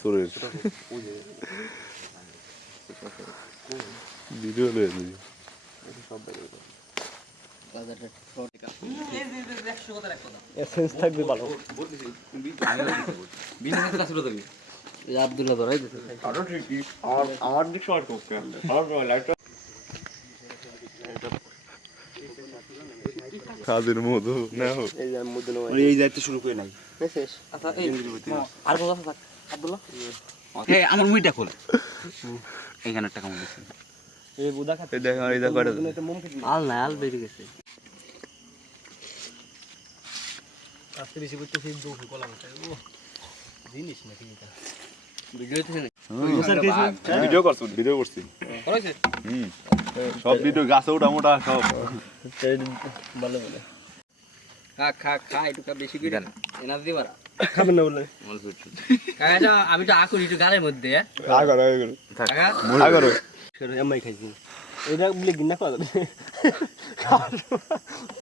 সুরের ভিডিও লয়ে এসেন্স থাকবে ভালো আব্দুল্লাহ ধরাই দিতে আমার দিক শর্ট করতে আমার লাইটটা কাজের মধু না হোক এই যাইতে শুরু করে নাই আচ্ছা এই আর কথা থাক আব্দুল্লাহ এই আমার মুইটা খোল এইখানে টাকা মনে আছে এই বুদা খাতে এই দেখ আর এই দেখ কয়টা আল না আল বেরিয়ে গেছে আজকে বেশি করতে সেই দুঃখ কলা মতো ও জিনিস না ঠিক আছে ভিডিও করছি ভিডিও করছি করেছে সব ভিডিও গাছে ওটা মোটা সব ভালো ভালো খা খা খা একটু বেশি করে এনা দিবা খাবেন না বলে কাকা আমি তো আকুরি একটু গালের মধ্যে আগর আগর এমআই খাইছি এটা বলে গিন্না খাওয়া